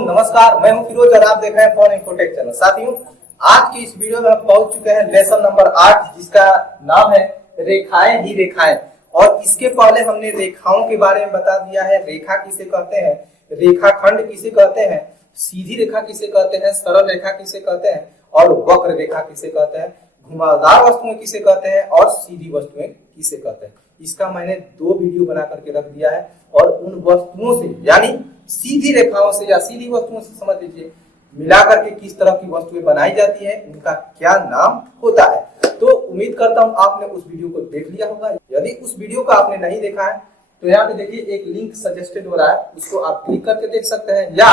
नमस्कार, मैं हूं फिरोज और आप देख रहे हैं फॉर इन्फोटेक चैनल। साथियों, आज की इस वीडियो में हम पहुंच चुके हैं लेसन नंबर 8, जिसका नाम है रेखाएं ही रेखाएं। और इसके पहले हमने रेखाओं के बारे में बता दिया है। रेखा किसे कहते हैं, रेखाखंड किसे कहते हैं, सीधी रेखा किसे कहते हैं, सरल रेखा किसे कहते हैं और वक्र रेखा किसे कहते हैं, घुमावदार वस्तुएं किसे कहते हैं और सीधी वस्तुएं किसे कहते हैं। इसका मैंने 2 वीडियो बना करके रख दिया है और उन वस्तुओं से यानी सीधी रेखाओं से या सीधी वस्तुओं से समझ लीजिए मिला करके किस तरह की वस्तुएं बनाई जाती है, उनका क्या नाम होता है। तो उम्मीद करता हूं आपने उस वीडियो को देख लिया होगा। यदि उस वीडियो को आपने नहीं देखा है तो यहाँ पे देखिए एक लिंक सजेस्टेड हो रहा है, उसको आप क्लिक करके देख सकते हैं या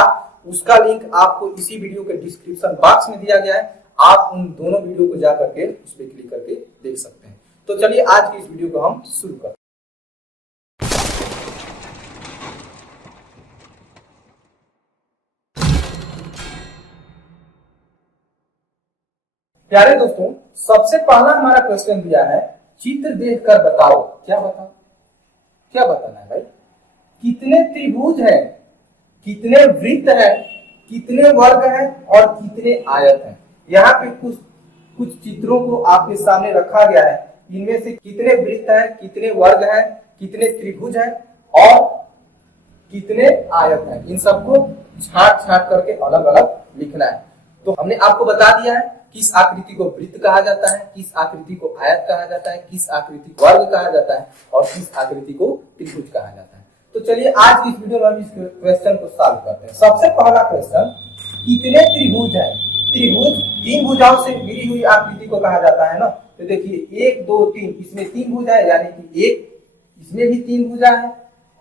उसका लिंक आपको इसी वीडियो के डिस्क्रिप्शन बॉक्स में दिया गया है। आप उन दोनों वीडियो को जा करके उस पर क्लिक करके देख सकते हैं। तो चलिए आज की इस वीडियो को हम शुरू करते हैं। प्यारे दोस्तों, सबसे पहला हमारा क्वेश्चन दिया है, चित्र देखकर बताओ। क्या बताओ, क्या बताना है भाई? कितने त्रिभुज हैं, कितने वृत्त हैं, कितने वर्ग हैं और कितने आयत हैं। यहाँ पे कुछ चित्रों को आपके सामने रखा गया है। इनमें से कितने वृत्त हैं, कितने वर्ग हैं, कितने त्रिभुज हैं और कितने आयत हैं, इन सबको छाट छाट करके अलग अलग लिखना है। तो हमने आपको बता दिया है किस आकृति को वृत्त कहा जाता है, किस आकृति को आयत कहा जाता है, किस आकृति को वर्ग कहा जाता है और किस आकृति को त्रिभुज कहा जाता है। तो चलिए आज की इस वीडियो में हम इस क्वेश्चन को सॉल्व करते हैं। सबसे पहला क्वेश्चन, कितने त्रिभुज हैं? त्रिभुज 3 भुजाओं से घिरी हुई आकृति को कहा जाता है ना। तो देखिए 1 2 3, इसमें 3 भुजा है, यानी कि एक इसमें भी 3 भुजा है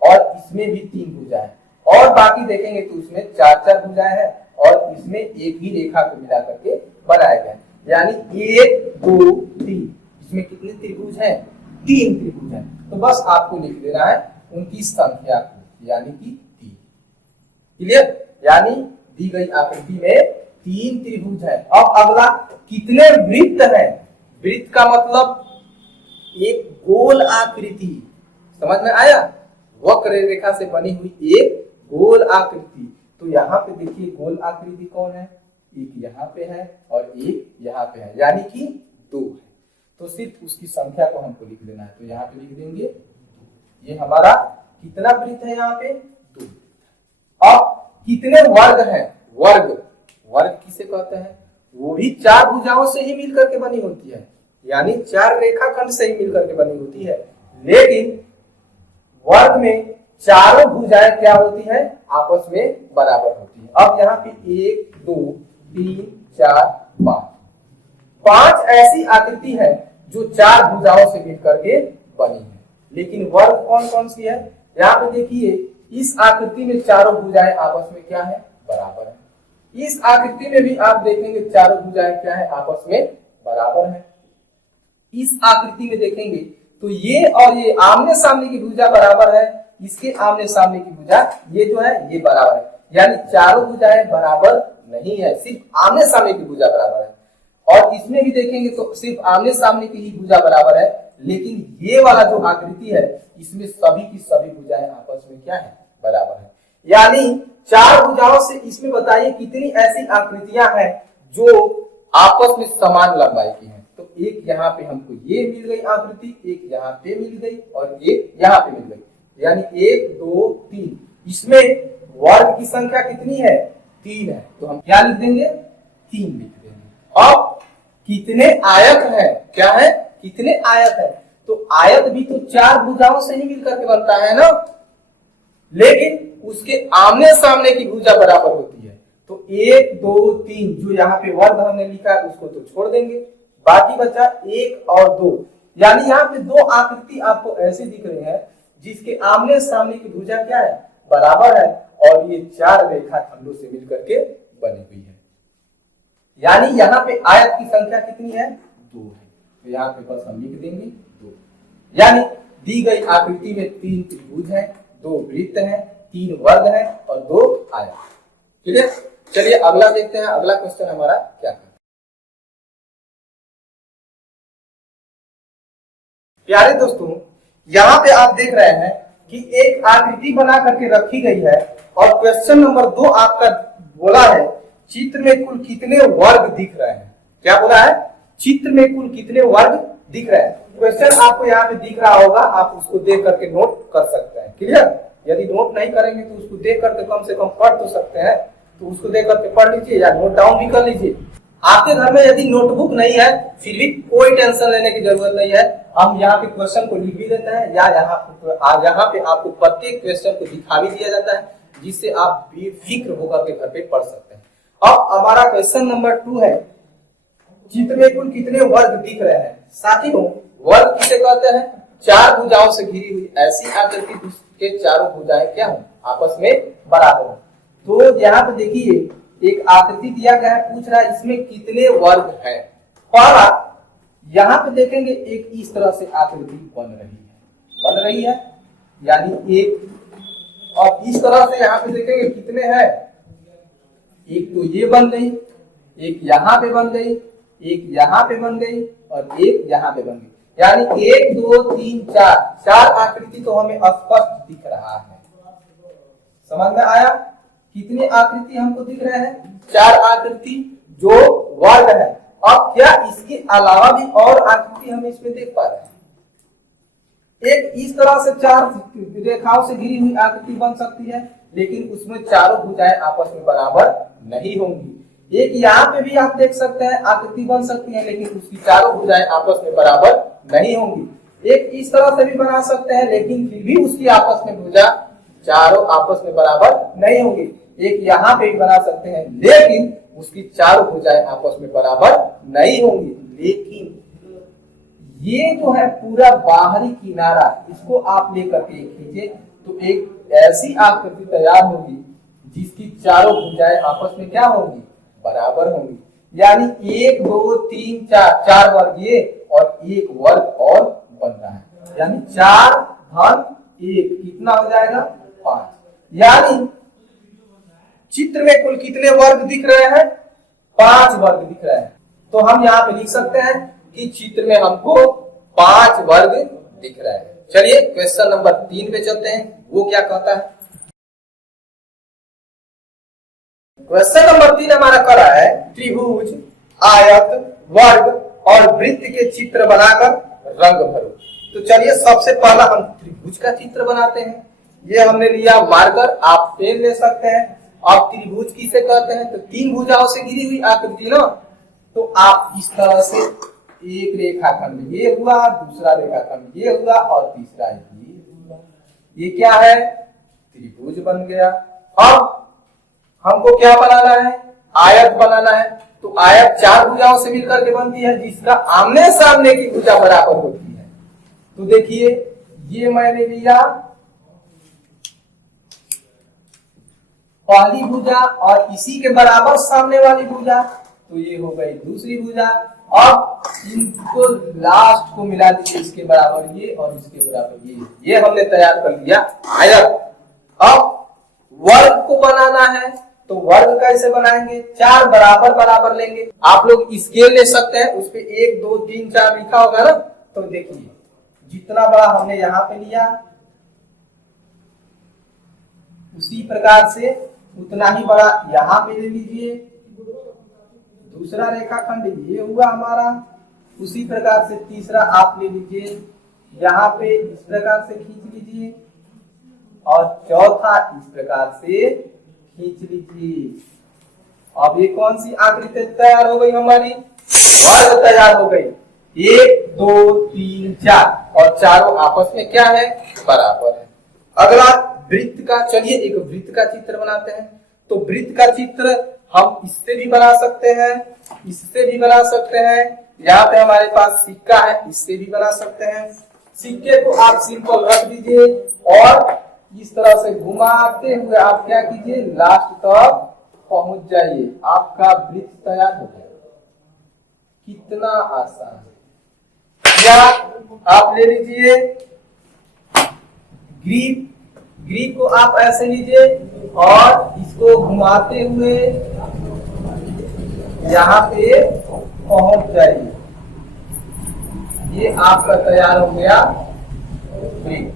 और इसमें भी 3 भुजा है और बाकी देखेंगे तो उसमें 4 भुजा है और इसमें एक ही रेखा को मिला करके बनाया गया, यानी 1 2 3। इसमें कितने त्रिभुज हैं? 3 त्रिभुज हैं। तो बस आपको लिख देना है उनकी संख्या को, यानी कि 3। क्लियर? यानी दी गई आकृति में 3 त्रिभुज है। अब अगला, कितने वृत्त हैं? वृत्त का मतलब एक गोल आकृति, समझ में आया? वक्र रेखा से बनी हुई एक गोल आकृति। तो यहाँ पे देखिए गोल आकृति कौन है? एक यहाँ पे है और एक यहाँ पे है, यानी कि 2 है। तो सिर्फ उसकी संख्या को हमको लिख लेना है। तो यहाँ पे लिख देंगे, ये हमारा कितना वृत्त है? यहाँ पे 2। अब कितने वर्ग हैं? वर्ग किसे कहते हैं? वो भी 4 भुजाओं से ही मिलकर के बनी होती है, यानी 4 रेखाखंड से ही मिलकर के बनी होती है। लेकिन वर्ग में चारों भुजाएं क्या होती है? आपस में बराबर होती है। अब यहाँ पे 1 2 3 4 5 ऐसी आकृति है जो 4 भुजाओं से मिलकर के बनी है। लेकिन वर्ग कौन कौन सी है? यहाँ पे देखिए, इस आकृति में चारों भुजाएं आपस में क्या है? बराबर है। इस आकृति में भी आप देखेंगे चारों भुजाएं क्या है? आपस में बराबर है। इस आकृति में देखेंगे तो ये और ये आमने सामने की भुजा बराबर है, इसके आमने सामने की भुजा ये जो है ये बराबर है, यानी चारों भुजाएं बराबर नहीं है, सिर्फ आमने सामने की भुजा बराबर है। और इसमें भी देखेंगे तो सिर्फ आमने सामने की ही भुजा बराबर है। लेकिन ये वाला जो आकृति है इसमें सभी की सभी भुजाएं आपस में क्या है? बराबर है। यानी 4 भुजाओं से इसमें बताइए कितनी ऐसी आकृतियां हैं जो आपस में समान लंबाई की हैं। तो एक यहाँ पे हमको ये मिल गई आकृति, एक यहाँ पे मिल गई और एक यहाँ पे मिल गई, यानी 1 2 3। इसमें वर्ग की संख्या कितनी है? 3 है। तो हम क्या लिख देंगे? 3 लिख देंगे। अब कितने आयत है? क्या है? कितने आयत है? तो आयत भी तो 4 भुजाओं से ही मिलकर के बनता है ना, लेकिन उसके आमने सामने की भुजा बराबर होती है। तो 1 2 3 जो यहाँ पे वर्ग हमने लिखा है उसको तो छोड़ देंगे, बाकी बचा 1 और 2। यानी यहाँ पे 2 आकृति आपको ऐसे दिख रहे हैं जिसके आमने सामने की भुजा क्या है? बराबर है और ये 4 रेखाखंडों से मिलकर के बनी हुई है। यानी यहाँ पे आयत की संख्या कितनी है? 2 है। तो यहाँ पे बस हम लिख देंगे 2। यानी दी गई आकृति में 3 त्रिभुज है, 2 वृत्त है, 3 वर्ग है और 2 आयत। ठीक है, चलिए अगला देखते हैं। अगला क्वेश्चन हमारा क्या है? प्यारे दोस्तों, यहाँ पे आप देख रहे हैं कि एक आकृति बना करके रखी गई है और क्वेश्चन नंबर 2 आपका बोला है चित्र में कुल कितने वर्ग दिख रहे हैं। क्या बोला है? चित्र में कुल कितने वर्ग दिख रहे हैं। क्वेश्चन आपको यहाँ पे दिख रहा होगा, आप उसको देख करके नोट कर सकते हैं। क्लियर? यदि नोट नहीं करेंगे तो उसको देख करके कम से कम पढ़ तो सकते हैं, तो उसको देख करके पढ़ लीजिए या नोट डाउन भी कर लीजिए। आपके घर में यदि नोटबुक नहीं है फिर भी कोई टेंशन लेने की जरूरत नहीं है, हम यहाँ पे क्वेश्चन को लिख भी देते हैं या यहाँ पे आपको प्रत्येक क्वेश्चन को दिखा भी दिया जाता है, जिससे आप बेफिक्र होकर के घर पे पढ़ सकते हैं। अब हमारा क्वेश्चन नंबर 2 है, चित्र में कुल कितने वर्ग दिख रहे हैं। साथियों, वर्ग किसे कहते हैं? चार भुजाओं से घिरी हुई ऐसी आकृति जिसके चारों भुजाएं क्या हो, आपस में बराबर हो। तो यहाँ पे देखिए एक आकृति दिया गया है, पूछ रहा है इसमें कितने वर्ग हैं। पहला यहाँ पे देखेंगे एक इस तरह से आकृति बन रही है यानी एक, और इस तरह से यहाँ पे देखेंगे कितने हैं, एक तो ये बन गई, एक यहाँ पे बन गई, एक यहाँ पे बन गई और एक यहाँ पे बन गई, यानी 1 2 3 4 आकृति तो हमें स्पष्ट दिख रहा है। समझ में आया? कितनी आकृति हमको दिख रहे हैं? 4 आकृति जो वर्ग है। अब क्या इसके अलावा भी और आकृति हम इसमें देख पा रहे हैं? एक इस तरह से 4 रेखाओं से घिरी हुई आकृति बन सकती है, लेकिन उसमें चारों भुजाएं आपस में बराबर नहीं होंगी। एक यहाँ पे भी आप देख सकते हैं आकृति बन सकती है, लेकिन उसकी चारों भुजाएं आपस में बराबर नहीं होंगी। एक इस तरह से भी बना सकते हैं, लेकिन फिर भी उसकी आपस में भुजा चारों आपस में बराबर नहीं होंगी। एक यहाँ पे भी बना सकते हैं, लेकिन उसकी चारों भुजाएं आपस में बराबर नहीं होंगी। लेकिन ये जो है पूरा बाहरी किनारा, इसको आप लेकर के खींचे तो एक ऐसी आकृति तैयार होगी जिसकी चारों भुजाएं आपस में क्या होंगी, बराबर होंगी। यानी 1 2 3 4 वर्ग ये और एक वर्ग और बन रहा है, यानी 4 धन 1 कितना हो जाएगा, 5। यानी चित्र में कुल कितने वर्ग दिख रहे हैं, 5 वर्ग दिख रहे हैं। तो हम यहाँ पे लिख सकते हैं कि चित्र में हमको 5 वर्ग दिख रहे हैं। चलिए क्वेश्चन नंबर 3 पे चलते हैं, वो क्या कहता है। क्वेश्चन नंबर 3 हमारा कर रहा है त्रिभुज, आयत, वर्ग और वृत्त के चित्र बनाकर रंग भरो। तो चलिए सबसे पहला हम त्रिभुज का चित्र बनाते हैं। ये हमने लिया मार्कर, आप पेन ले सकते हैं। आप त्रिभुज किसे कहते हैं, तो 3 भुजाओं से घिरी हुई आकृति ना। तो आप इस तरह से एक रेखाखंड ये हुआ, दूसरा रेखाखंड ये हुआ और तीसरा ये हुआ। ये क्या है, त्रिभुज बन गया। अब हमको क्या बनाना है, आयत बनाना है। तो आयत 4 भुजाओं से मिलकर के बनती है, जिसका आमने सामने की भुजा बराबर होती है। तो देखिए ये मैंने लिया पहली भुजा और इसी के बराबर सामने वाली भुजा, तो ये हो गई दूसरी भुजा। अब इनको लास्ट को मिला दीजिए, इसके बराबर ये और इसके बराबर ये हमने तैयार कर लिया आयत। अब वर्ग को बनाना है, तो वर्ग कैसे बनाएंगे, 4 बराबर बराबर लेंगे। आप लोग स्केल ले सकते हैं, उस पे 1 2 3 4 लिखा होगा ना। तो देखिए जितना बड़ा हमने यहाँ पे लिया उसी प्रकार से उतना ही बड़ा यहाँ पे ले लीजिए। दूसरा रेखाखंड ये हुआ हमारा, उसी प्रकार से तीसरा आप ले लीजिए, यहाँ पे इस प्रकार से खींच लीजिए और चौथा इस प्रकार से खींच लीजिए। अब ये कौन सी आकृति तैयार हो गई हमारी, वर्ग तैयार हो गई। 1 2 3 4 और चारों आपस में क्या है, बराबर है। अगला वृत्त का, चलिए एक वृत्त का चित्र बनाते हैं। तो वृत्त का चित्र हम इससे भी बना सकते हैं, इससे भी बना सकते हैं। यहाँ पे हमारे पास सिक्का है, इससे भी बना सकते हैं। सिक्के को आप सिंपल रख दीजिए और इस तरह से घुमाते हुए आप क्या कीजिए, लास्ट तक पहुंच जाइए, आपका वृत्त तैयार हो गया। कितना आसान है। या आप ले लीजिए ग्रीप, ग्रीप को आप ऐसे लीजिए और इसको घुमाते हुए यहाँ पे पहुंच जाइए। ये आपका तैयार हो गया ग्रीप।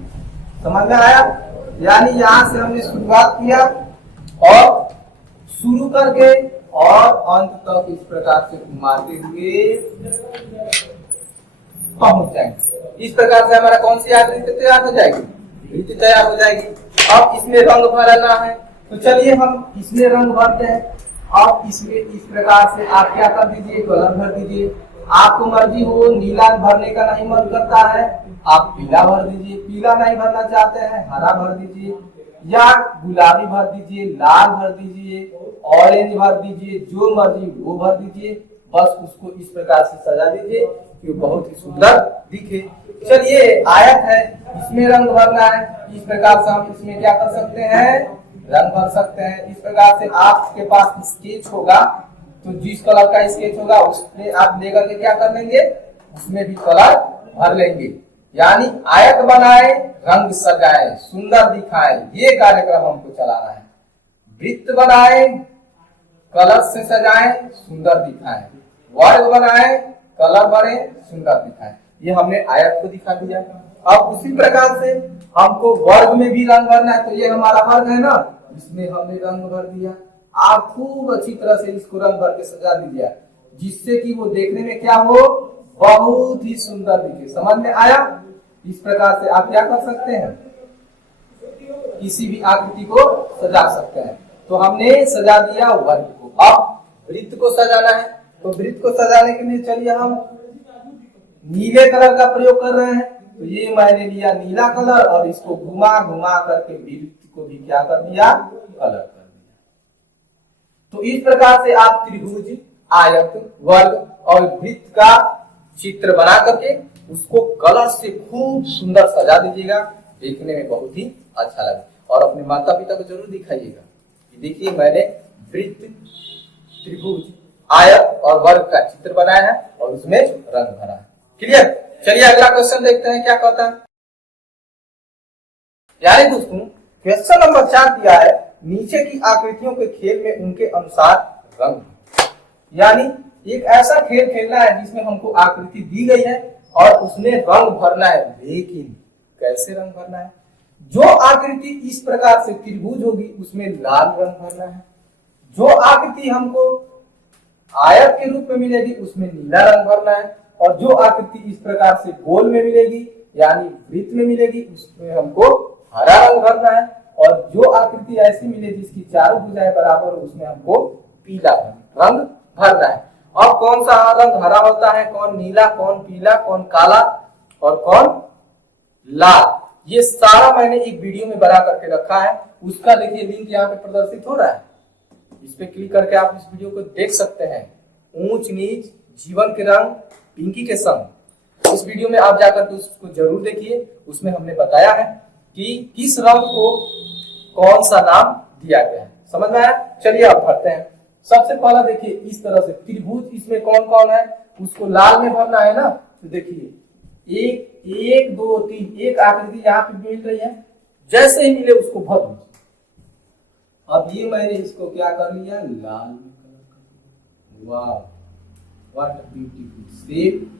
समझ में आया? यानी यहाँ से हमने शुरुआत किया और शुरू करके और अंत तक इस प्रकार से घुमाते हुए पहुंच जाएंगे। इस प्रकार से हमारा कौन सी आकृति तैयार हो जाएगी, वृत्त तैयार हो जाएगी। अब इसमें रंग भरना है, तो चलिए हम इसमें रंग भरते हैं। अब इसमें इस प्रकार से आप क्या कर दीजिए, कलर भर दीजिए। आपको मर्जी हो, नीला भरने का नहीं मन करता है, आप पीला भर दीजिए। पीला नहीं भरना चाहते हैं, हरा भर दीजिए, या गुलाबी भर दीजिए, लाल भर दीजिए, ऑरेंज भर दीजिए, जो मर्जी वो भर दीजिए। बस उसको इस प्रकार से सजा दीजिए कि बहुत ही सुंदर दिखे। चलिए आयत है, इसमें रंग भरना है। इस प्रकार से हम इसमें क्या कर सकते हैं, रंग भर सकते हैं। इस प्रकार से आपके पास स्केच होगा, तो जिस कलर का स्केच होगा उसमें आप लेकर के क्या कर लेंगे, उसमें भी कलर भर लेंगे। यानी आयत बनाए, रंग सजाए, सुंदर दिखाए, ये कार्यक्रम हमको चलाना है। वृत्त बनाए, कलर से सजाए, सुंदर दिखाए, वर्ग बनाए, कलर भरे, सुंदर दिखाए। ये हमने आयत को दिखा दिया। अब उसी प्रकार से हमको वर्ग में भी रंग भरना है, तो ये हमारा वर्ग है ना, इसमें हमने रंग भर दिया। आप खूब अच्छी तरह से इसको रंग भर के सजा दीजिए, जिससे कि वो देखने में क्या हो, बहुत ही सुंदर दिखे। समझ में आया? इस प्रकार से आप क्या कर सकते हैं, किसी भी आकृति को सजा सकते हैं। तो हमने सजा दिया वर्ग को। अब वृत्त को सजाना है, तो वृत्त को सजाने के लिए चलिए हम नीले कलर का प्रयोग कर रहे हैं। तो ये मैंने लिया नीला कलर और इसको घुमा घुमा करके वृत्त को भी क्या कर दिया, कलर कर दिया। तो इस प्रकार से आप त्रिभुज, आयत, वर्ग और वृत्त का चित्र बना करके उसको कलर से खूब सुंदर सजा दीजिएगा, देखने में बहुत ही अच्छा लगे। और अपने माता पिता को जरूर दिखाइएगा कि देखिए मैंने वृत्त, त्रिभुज, आयत और वर्ग का चित्र बनाया है और उसमें रंग भरा है। क्लियर? चलिए अगला क्वेश्चन देखते हैं क्या कहता है। यानी दोस्तों क्वेश्चन नंबर 4 दिया है, नीचे की आकृतियों के खेल में उनके अनुसार रंग। यानी एक ऐसा खेल खेलना है जिसमें हमको आकृति दी गई है और उसमें रंग भरना है। लेकिन कैसे रंग भरना है? जो आकृति इस प्रकार से त्रिभुज होगी उसमें लाल रंग भरना है। जो आकृति हमको आयत के रूप में मिलेगी उसमें नीला रंग भरना है। और जो आकृति इस प्रकार से गोल में मिलेगी यानी वृत्त में मिलेगी उसमें हमको हरा रंग भरना है। और जो आकृति ऐसी मिले जिसकी चारों भुजाएं बराबर हो उसमें हमको पीला रंग भरना है। अब कौन सा रंग हरा होता है, कौन नीला, कौन पीला, कौन काला और कौन लाल, ये सारा मैंने एक वीडियो में बना करके रखा है। उसका देखिए लिंक यहाँ पे प्रदर्शित हो रहा है, इस पे क्लिक करके आप इस वीडियो को देख सकते हैं। ऊंच नीच, जीवन के रंग, पिंकी के संग, इस वीडियो में आप जाकर के उसको जरूर देखिए। उसमें हमने बताया है कि किस रंग को कौन सा नाम दिया गया है। समझ में आया? चलिए अब भरते हैं। सबसे पहला देखिए इस तरह से त्रिभुज, इसमें कौन कौन है उसको लाल में भरना है ना। तो देखिए एक दो तीन, एक आकृति यहाँ पे मिल रही है, जैसे ही मिले उसको भर दीजिए। अब ये मैंने इसको क्या कर लिया, लाल में कलर कर दिया। वाह व्हाट ब्यूटीफुल शेप,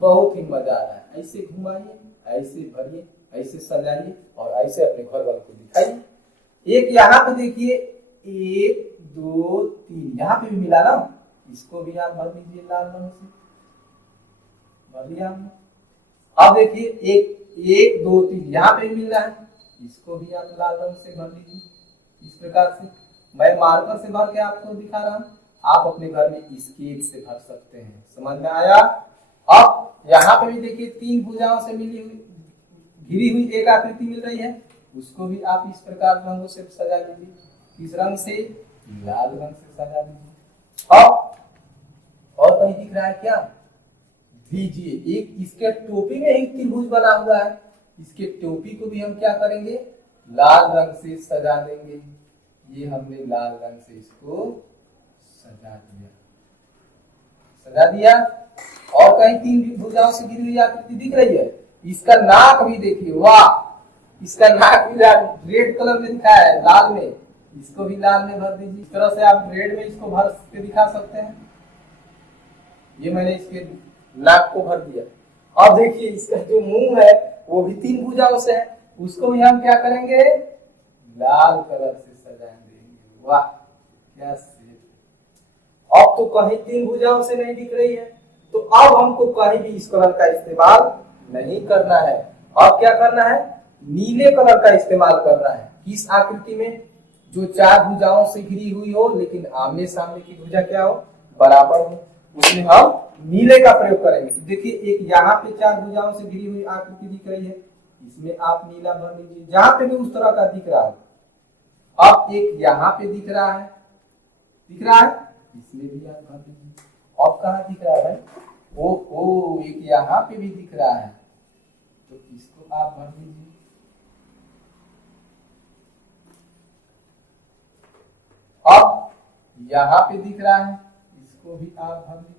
बहुत ही मजा आ रहा है। ऐसे घुमाइए, ऐसे भरिए, ऐसे सजाइए और ऐसे अपने घर वालों को दिखाइए। एक यहाँ पे देखिए 1 2 3 यहाँ पे भी मिला ना, इसको भी आप भर दीजिए लाल रंग से, भर दिया हमने। अब देखिए 1 2 3 यहाँ पे भी मिल रहा है, इसको भी आप लाल रंग से भर दीजिए। इस प्रकार से मैं मार्कर से भर के आपको दिखा रहा हूँ, आप अपने घर में स्केच से भर सकते हैं। समझ में आया? अब यहाँ पे भी देखिए 3 भुजाओं से मिली हुई घिरी हुई एक आकृति मिल रही है, उसको भी आप इस प्रकार रंगों से सजा दीजिए। किस रंग से? लाल रंग से सजा दीजिए। अब और कहीं दिख रहा है क्या? दीजिए एक इसके टोपी में एक त्रिभुज बना हुआ है, इसके टोपी को भी हम क्या करेंगे, लाल रंग से सजा देंगे। ये हमने लाल रंग से इसको सजा दिया। और कहीं 3 भुजाओं से घिरी हुई आकृति दिख रही है, इसका नाक भी देखिए, वाह इसका नाक भी रेड कलर में दिखा है, लाल में, इसको भी लाल में भर दीजिए। इस तरह से आप रेड में इसको भर के दिखा सकते हैं। ये मैंने इसके नाक को भर दिया। अब देखिए इसका जो मुंह है वो भी 3 भुजाओं से है, उसको भी हम क्या करेंगे, लाल कलर से सजा देंगे। वाह क्या शेप। अब तो कहीं तीन भुजाओं से नहीं दिख रही है, तो अब हमको कहीं भी इस कलर का इस्तेमाल नहीं करना है। अब क्या करना है, नीले कलर का इस्तेमाल करना है। किस आकृति में, जो चार भुजाओं से घिरी हुई हो लेकिन आमने सामने की भुजा क्या हो, बराबर हो, उसमें हम नीले का प्रयोग करेंगे। देखिए एक यहाँ पे चार भुजाओं से घिरी हुई आकृति दिख रही है, इसमें आप नीला भर लीजिए जहां पे भी उस तरह का दिख रहा है। अब एक यहाँ पे दिख रहा है, दिख रहा है, इसमें भी आप भर लीजिए। अब कहाँ दिख रहा है भाई, ओहो एक यहाँ पे भी दिख रहा है, तो इसको आप भर लीजिए। अब यहाँ पे दिख रहा है, इसको भी आप भर लीजिए।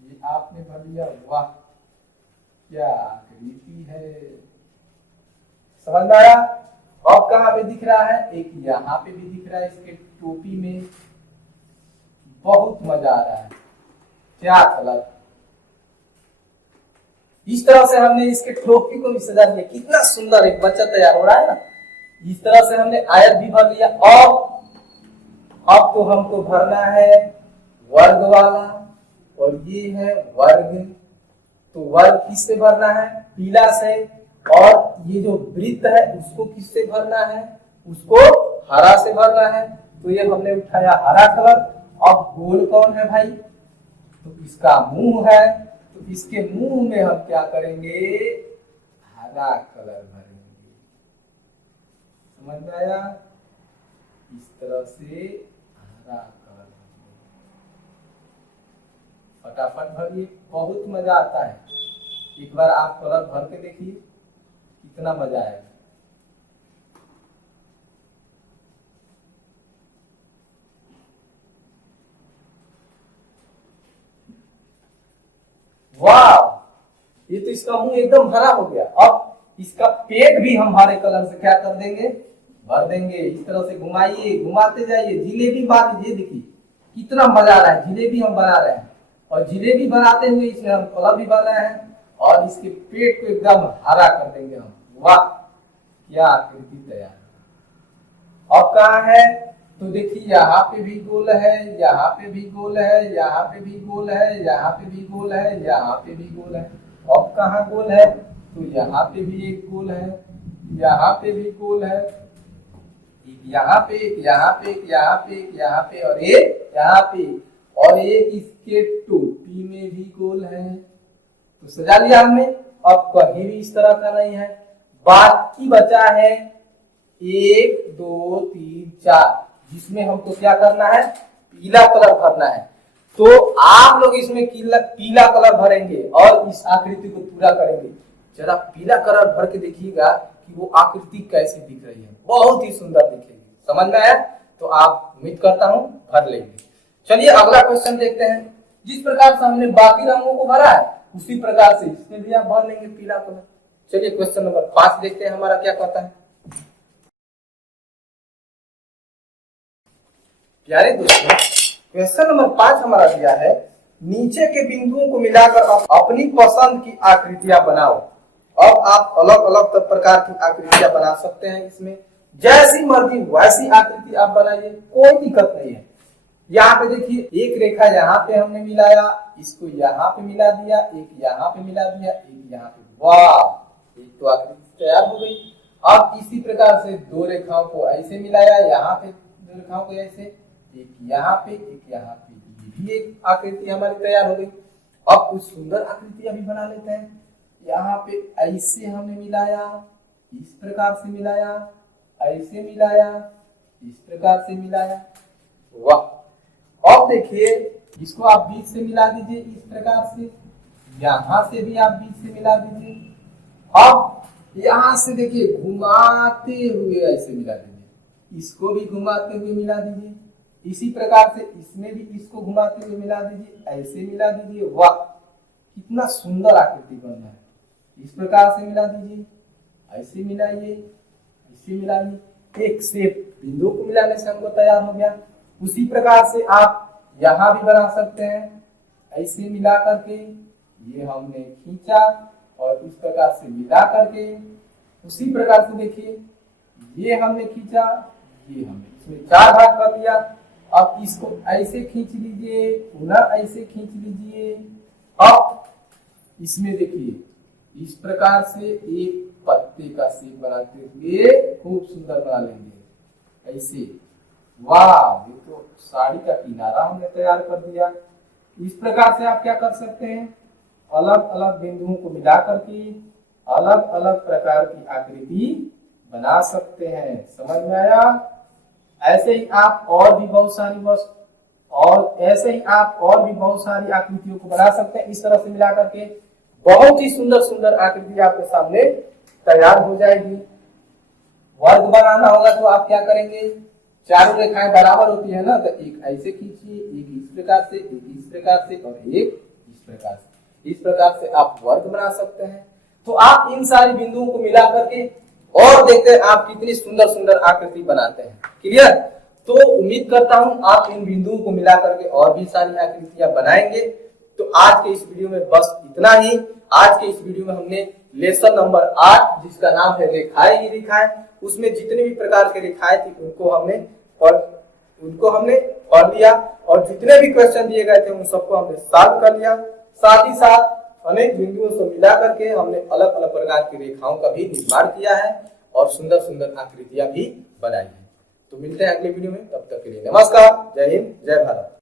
ये आपने भर लिया, वाह क्या आकृति है, समझ में आया। अब कहाँ पे दिख रहा है, एक यहाँ पे भी दिख रहा है, इसके टोपी में बहुत मजा आ रहा है, क्या कलर। इस तरह से हमने इसके टोपी को भी सजा दिया, कितना सुंदर एक बच्चा तैयार हो रहा है ना। इस तरह से हमने आयत भी भर लिया। अब तो हमको भरना है वर्ग वाला, और ये है वर्ग। तो वर्ग किससे भरना है, पीला से, और ये जो वृत्त है उसको किससे भरना है, उसको हरा से भरना है। तो ये हमने उठाया हरा कलर। अब गोल कौन है भाई, तो इसका मुंह है, तो इसके मुंह में हम क्या करेंगे, हरा कलर भरेंगे। समझ में आया, इस तरह से हरा कलर भरेंगे। फटाफट भरिए, बहुत मजा आता है। एक बार आप कलर भर के देखिए कितना मजा आएगा। वाह, ये तो इसका मुंह एकदम हरा हो गया। अब इसका पेट भी हम हरे कलर से क्या कर देंगे, भर देंगे। इस तरह से घुमाइए, घुमाते जाइए। जिलेबी बात ये देखिए कितना मजा आ रहा है, जिलेबी हम बना रहे हैं, और जिलेबी बनाते हुए इसमें हम कलर भी भर रहे हैं, और इसके पेट को एकदम हरा कर देंगे हम। वाह क्या आकृति तैयार। अब कहाँ है, तो देखिए यहाँ पे भी गोल है, यहाँ पे भी गोल है, यहाँ पे भी गोल है, यहाँ पे भी गोल है, यहाँ पे भी गोल है। अब कहाँ गोल है, तो यहाँ पे भी एक गोल है, यहाँ पे भी गोल है, एक यहाँ पे, एक यहाँ पे, एक यहाँ पे, एक यहाँ पे, और एक यहाँ पे, और एक इसके टोपी में भी गोल है। तो सजा लिया हमने। अब कहीं भी इस तरह का नहीं है, बाकी बचा है 1 2 3 4, जिसमें हमको क्या करना है, पीला कलर भरना है। तो आप लोग इसमें पीला कलर भरेंगे और इस आकृति को पूरा करेंगे। जरा पीला कलर भर के देखिएगा कि वो आकृति कैसी दिख रही है, बहुत ही सुंदर दिखेगी। समझ में आया, तो आप उम्मीद करता हूं भर लेंगे। चलिए अगला क्वेश्चन देखते हैं। जिस प्रकार से हमने बाकी रंगों को भरा है उसी प्रकार से इसमें भी आप भर लेंगे पीला कलर। चलिए क्वेश्चन नंबर 5 देखते हैं हमारा क्या कहता है। प्यारे दोस्तों, क्वेश्चन नंबर 5 हमारा दिया है, नीचे के बिंदुओं को मिलाकर आप अपनी पसंद की आकृतियां बनाओ। अब आप अलग अलग प्रकार की आकृतियां बना सकते हैं, इसमें जैसी मर्जी वैसी आकृति आप बनाइए, कोई दिक्कत नहीं है। यहाँ पे देखिए एक रेखा यहाँ पे हमने मिलाया, इसको यहाँ पे मिला दिया, एक यहाँ पे मिला दिया, एक यहाँ पे, वाह एक तो आकृति तैयार हो गई। अब इसी प्रकार से दो रेखाओं को ऐसे मिलाया, यहाँ पे दो रेखाओं को ऐसे, एक यहाँ पे एक यहाँ पे, ये भी एक आकृति हमारी तैयार हो गई। अब कुछ सुंदर आकृतियां भी बना लेते हैं। यहाँ पे ऐसे हमने मिलाया, इस प्रकार से मिलाया, ऐसे मिलाया, इस प्रकार से मिलाया, वाह। अब देखिए इसको आप बीच से मिला दीजिए इस प्रकार से, यहाँ से भी आप बीच से मिला दीजिए। अब यहाँ से देखिए घुमाते हुए ऐसे मिला दीजिए, इसको भी घुमाते हुए मिला दीजिए, इसी प्रकार से इसमें भी इसको घुमाते हुए मिला दीजिए, ऐसे मिला दीजिए, वाह कितना सुंदर आकृति बन रहा है। इस प्रकार से मिला दीजिए, ऐसे मिलाइए, ऐसे मिलाइए, एक शेप बिंदु को मिलाने से हमको तैयार हो गया। उसी प्रकार से आप यहाँ भी बना सकते हैं, ऐसे मिला करके ये हमने खींचा और इस प्रकार से मिला करके, उसी प्रकार से देखिए ये हमने खींचा, ये हमने इसमें 4 भाग कर दिया। अब इसको ऐसे खींच लीजिए, पुनः ऐसे खींच लीजिए। अब इसमें देखिए इस प्रकार से एक पत्ते का शेप बनाते हुए खूब सुंदर बना लेंगे ऐसे। वाह, ये तो साड़ी का किनारा हमने तैयार कर दिया। इस प्रकार से आप क्या कर सकते हैं, अलग अलग बिंदुओं को मिला करके अलग अलग प्रकार की आकृति बना सकते हैं। समझ में आया? ऐसे ही आप और भी बहुत सारी आकृतियों को बना सकते हैं। इस तरह से मिला करके बहुत ही सुंदर सुंदर आकृति आपके सामने तैयार हो जाएगी। वर्ग बनाना होगा तो आप क्या करेंगे, चारों रेखाएं बराबर होती है ना, तो एक ऐसे खींचिए, एक इस प्रकार से, एक इस प्रकार से और एक इस प्रकार से। इस प्रकार से आप वर्ग बना सकते हैं। तो आप इन सारी बिंदुओं को मिला करके और देखते हैं आप कितनी सुंदर सुंदर आकृति बनाते हैं। क्लियर? तो उम्मीद करता हूं आप इन बिंदुओं को मिला करके और भी सारी आकृतियां बनाएंगे। तो आज के इस वीडियो में बस इतना ही। आज के इस वीडियो में हमने लेसन नंबर 8 जिसका नाम है रेखाएं ही रेखाएं, उसमें जितने भी प्रकार के रेखाएं थी उनको हमने पढ़ लिया और जितने भी क्वेश्चन दिए गए थे उन सबको हमने सॉल्व कर लिया। साथ ही साथ अनेक बिंदुओं से मिला करके हमने अलग अलग प्रकार की रेखाओं का भी निर्माण किया है और सुंदर सुंदर आकृतियां भी बनाई है। तो मिलते हैं अगले वीडियो में, तब तक के लिए नमस्कार, जय हिंद, जय भारत।